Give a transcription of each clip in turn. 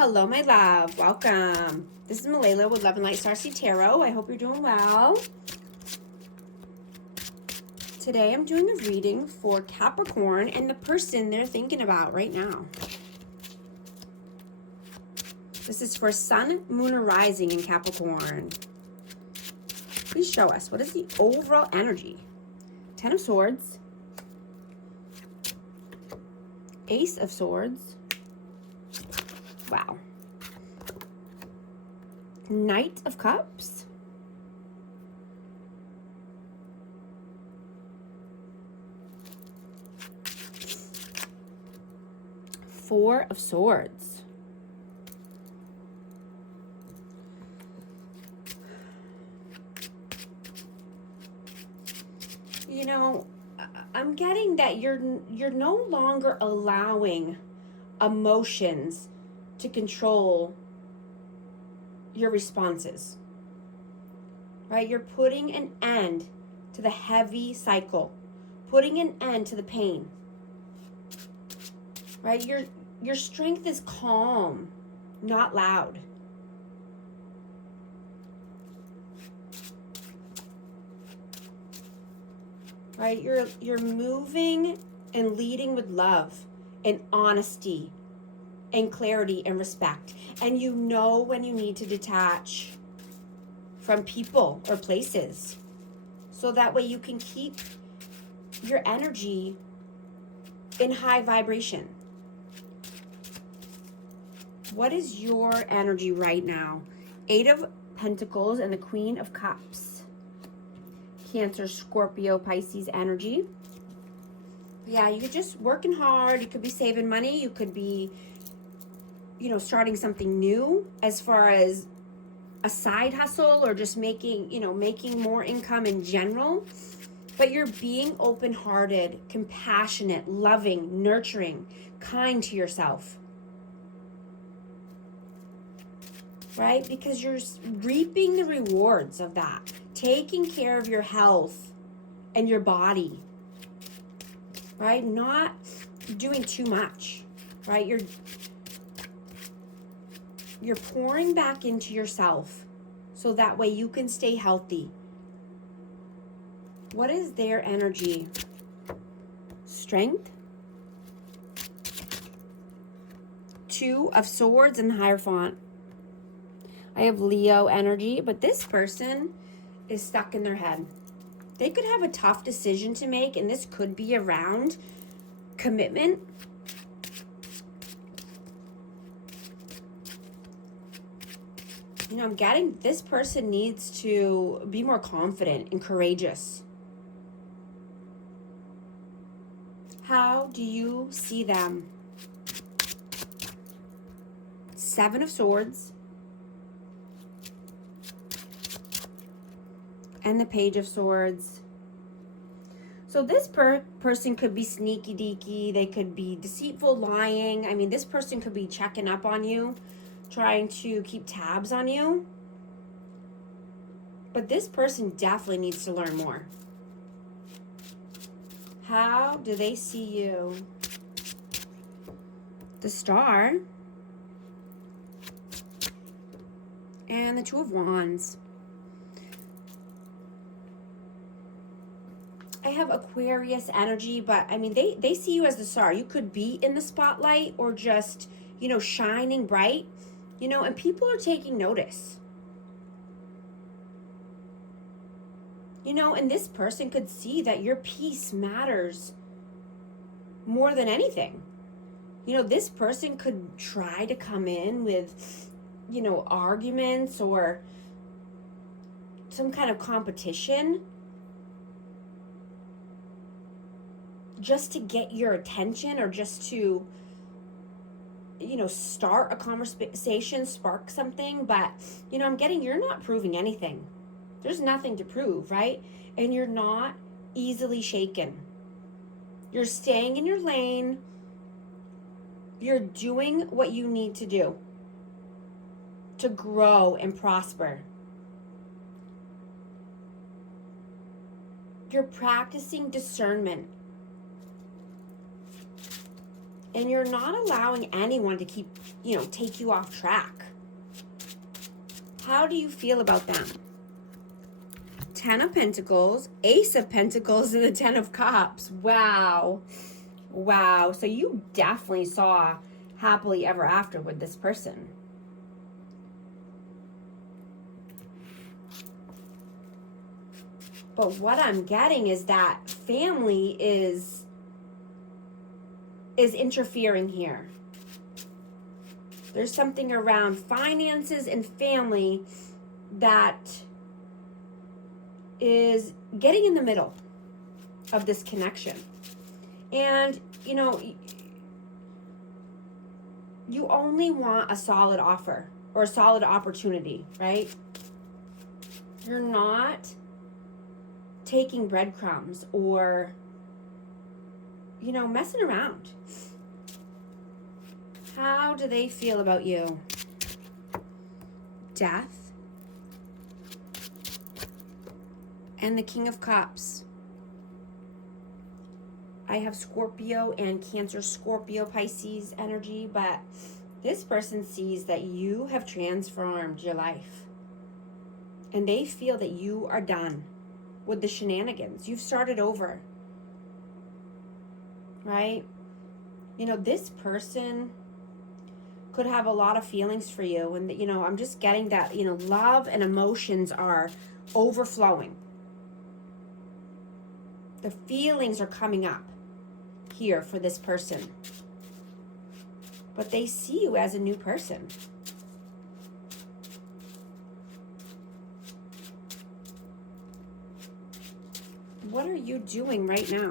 Hello, my love. Welcome. This is Malayla with Love and Light Starseed Tarot. I hope you're doing well. Today I'm doing a reading for Capricorn and the person they're thinking about right now. This is for Sun, Moon, or Rising in Capricorn. Please show us, what is the overall energy? Ten of Swords. Ace of Swords. Wow. Knight of Cups. Four of Swords. You know, I'm getting that you're no longer allowing emotions to control your responses, right? You're putting an end to the heavy cycle, putting an end to the pain, right? Your strength is calm, not loud. Right? You're moving and leading with love and honesty and clarity and respect. And you know when you need to detach from people or places. So that way you can keep your energy in high vibration. What is your energy right now? Eight of Pentacles and the Queen of Cups. Cancer, Scorpio, Pisces energy. Yeah, you're just working hard. You could be saving money. You could be, starting something new as far as a side hustle or just making more income in general. But you're being open-hearted, compassionate, loving, nurturing, kind to yourself. Right? Because you're reaping the rewards of that. Taking care of your health and your body. Right? Not doing too much. Right? You're pouring back into yourself so that way you can stay healthy. What is their energy? Strength. Two of Swords and the Hierophant. I have Leo energy, but this person is stuck in their head. They could have a tough decision to make, and this could be around commitment. I'm getting this person needs to be more confident and courageous. How do you see them? Seven of Swords. And the Page of Swords. So this person could be sneaky deaky. They could be deceitful, lying. I mean, this person could be checking up on you, trying to keep tabs on you. But this person definitely needs to learn more. How do they see you? The Star. And the Two of Wands. I have Aquarius energy, but I mean, they see you as the star. You could be in the spotlight or just, shining bright, and people are taking notice. And this person could see that your peace matters more than anything. This person could try to come in with, arguments or some kind of competition just to get your attention or just to, start a conversation, spark something. But, I'm getting you're not proving anything. There's nothing to prove, right? And you're not easily shaken. You're staying in your lane. You're doing what you need to do to grow and prosper. You're practicing discernment. And you're not allowing anyone to keep, take you off track. How do you feel about them? 10 of Pentacles, Ace of Pentacles, and the 10 of Cups. Wow. Wow. So you definitely saw happily ever after with this person. But what I'm getting is that family is interfering here. There's something around finances and family that is getting in the middle of this connection. And, you only want a solid offer or a solid opportunity, right? You're not taking breadcrumbs or, messing around. How do they feel about you? Death. And the King of Cups. I have Scorpio and Cancer, Scorpio, Pisces energy, but this person sees that you have transformed your life. And they feel that you are done with the shenanigans. You've started over. Right? This person could have a lot of feelings for you. And, I'm just getting that, love and emotions are overflowing. The feelings are coming up here for this person. But they see you as a new person. What are you doing right now?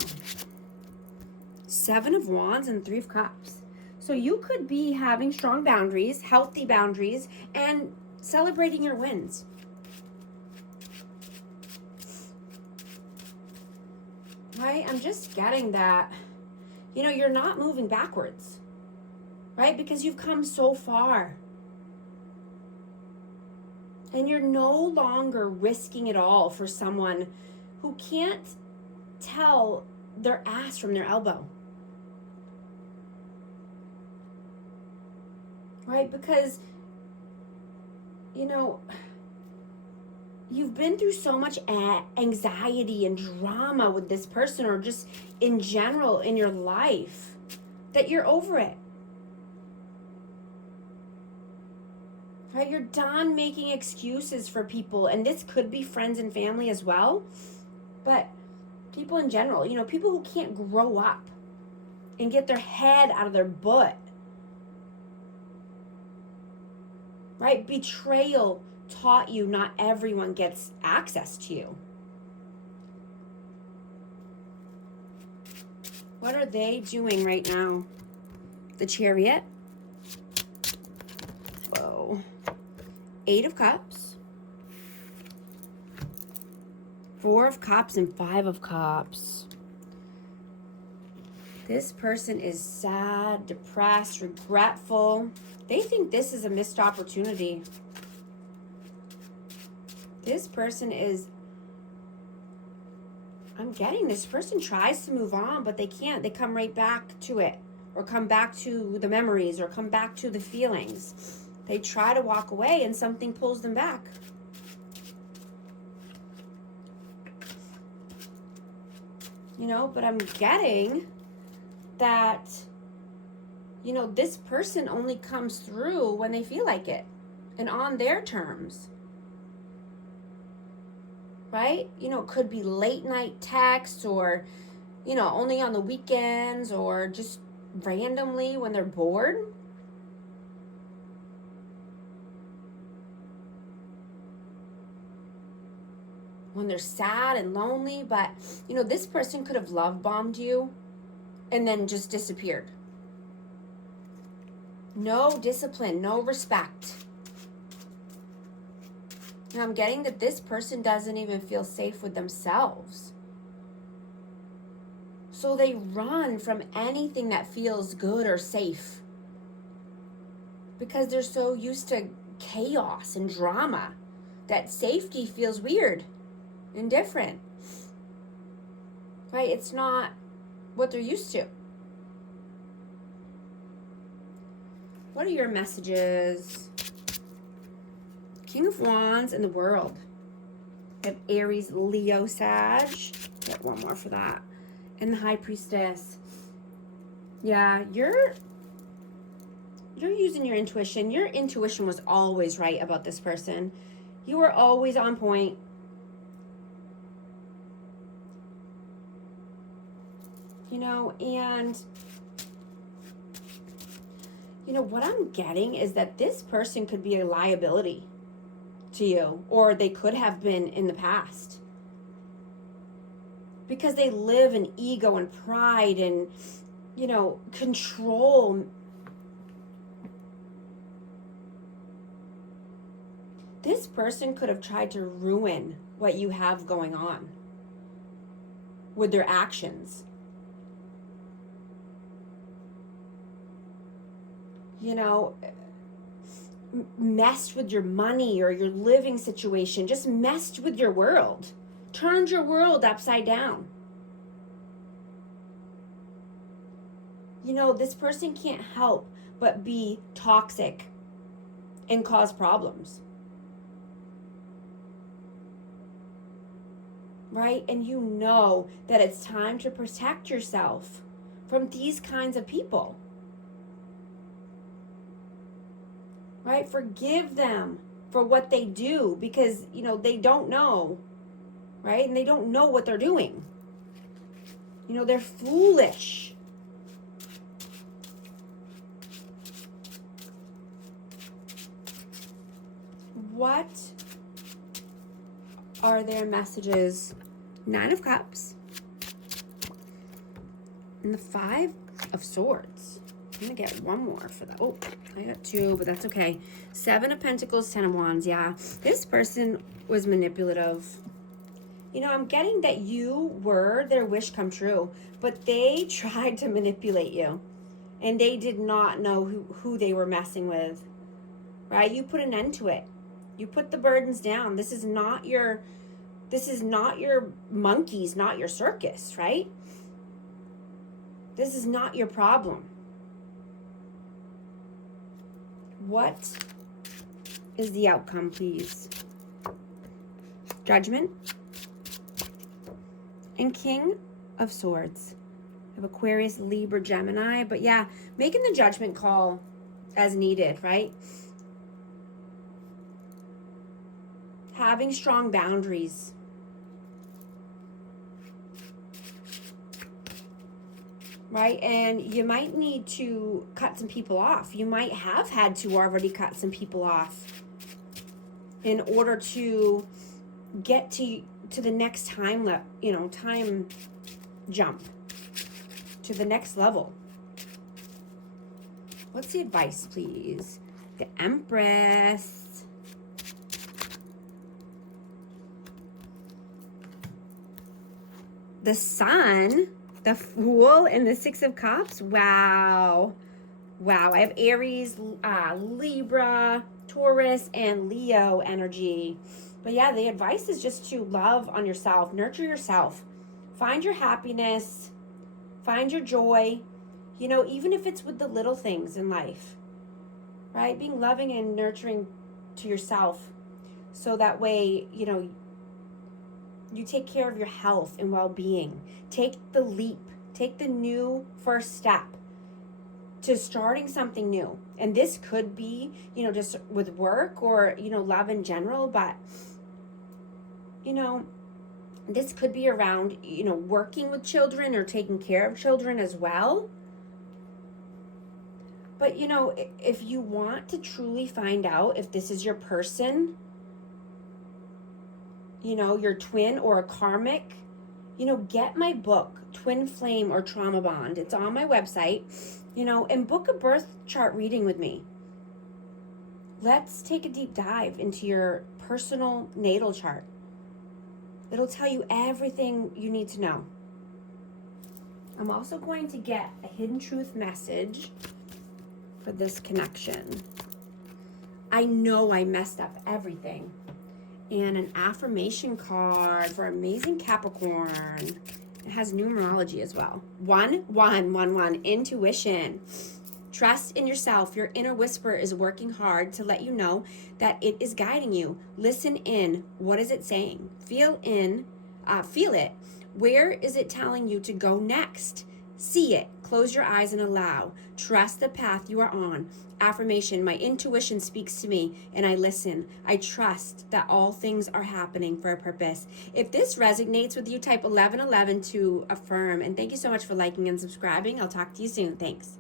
7 of Wands and 3 of Cups. So you could be having strong boundaries, healthy boundaries, and celebrating your wins. Right? I'm just getting that, you're not moving backwards. Right? Because you've come so far. And you're no longer risking it all for someone who can't tell their ass from their elbow. Right? Because, you've been through so much anxiety and drama with this person, or just in general in your life, that you're over it. Right? You're done making excuses for people, and this could be friends and family as well, but people in general, people who can't grow up and get their head out of their butt. Right? Betrayal taught you not everyone gets access to you. What are they doing right now? The Chariot. Whoa. 8 of Cups. 4 of Cups and 5 of Cups. This person is sad, depressed, regretful. They think this is a missed opportunity. This person is, I'm getting this person tries to move on, but they can't. They come right back to it, or come back to the memories, or come back to the feelings. They try to walk away and something pulls them back. But I'm getting that, this person only comes through when they feel like it and on their terms. Right? It could be late night texts, or, only on the weekends, or just randomly when they're bored. When they're sad and lonely. But, this person could have love bombed you and then just disappeared. No discipline, no respect. And I'm getting that this person doesn't even feel safe with themselves. So they run from anything that feels good or safe, because they're so used to chaos and drama that safety feels weird and different. Right? It's not what they're used to. What are your messages? King of Wands in the World. We have Aries, Leo, Sag. Get one more for that. And the High Priestess. Yeah, you're using your intuition. Your intuition was always right about this person. You were always on point. You know, and you know, what I'm getting is that this person could be a liability to you, or they could have been in the past. Because they live in ego and pride and, you know, control. This person could have tried to ruin what you have going on with their actions. You know, messed with your money or your living situation, just messed with your world, turned your world upside down. You know, this person can't help but be toxic and cause problems. Right? And you know that it's time to protect yourself from these kinds of people. Right? Forgive them for what they do because, you know, they don't know. Right? And they don't know what they're doing. You know, they're foolish. What are their messages? 9 of Cups and the 5 of Swords. I'm gonna get one more for that. Oh, I got 2, but that's okay. 7 of Pentacles, 10 of Wands. Yeah, this person was manipulative. You know, I'm getting that you were their wish come true, but they tried to manipulate you, and they did not know who they were messing with. Right? You put an end to it. You put the burdens down. This is not your monkeys, not your circus, right? This is not your problem. What is the outcome, please? Judgment and King of Swords. I have Aquarius, Libra, Gemini, but yeah, making the judgment call as needed, right? Having strong boundaries. Right? And you might need to cut some people off. You might have had to already cut some people off in order to get to the next time jump to the next level. What's the advice, please? The Empress. The Sun, the Fool, and the 6 of Cups. Wow. Wow. I have Aries, Libra, Taurus, and Leo energy. But yeah, the advice is just to love on yourself, nurture yourself, find your happiness, find your joy, you know, even if it's with the little things in life, right? Being loving and nurturing to yourself so that way, you know, you take care of your health and well-being. Take the leap. Take the new first step to starting something new. And this could be, you know, just with work or, you know, love in general. But, you know, this could be around, you know, working with children or taking care of children as well. But, you know, if you want to truly find out if this is your person, you know, your twin or a karmic, you know, get my book, Twin Flame or Trauma Bond. It's on my website, you know, and book a birth chart reading with me. Let's take a deep dive into your personal natal chart. It'll tell you everything you need to know. I'm also going to get a hidden truth message for this connection. I know I messed up everything. And an affirmation card for amazing Capricorn. It has numerology as well. 1, 1, 1, 1. Intuition. Trust in yourself. Your inner whisper is working hard to let you know that it is guiding you. Listen in. What is it saying? Feel it. Where is it telling you to go next? See it. Close your eyes and allow. Trust the path you are on. Affirmation: my intuition speaks to me and I listen. I trust that all things are happening for a purpose. If this resonates with you, type 1111 to affirm. And thank you so much for liking and subscribing. I'll talk to you soon. Thanks.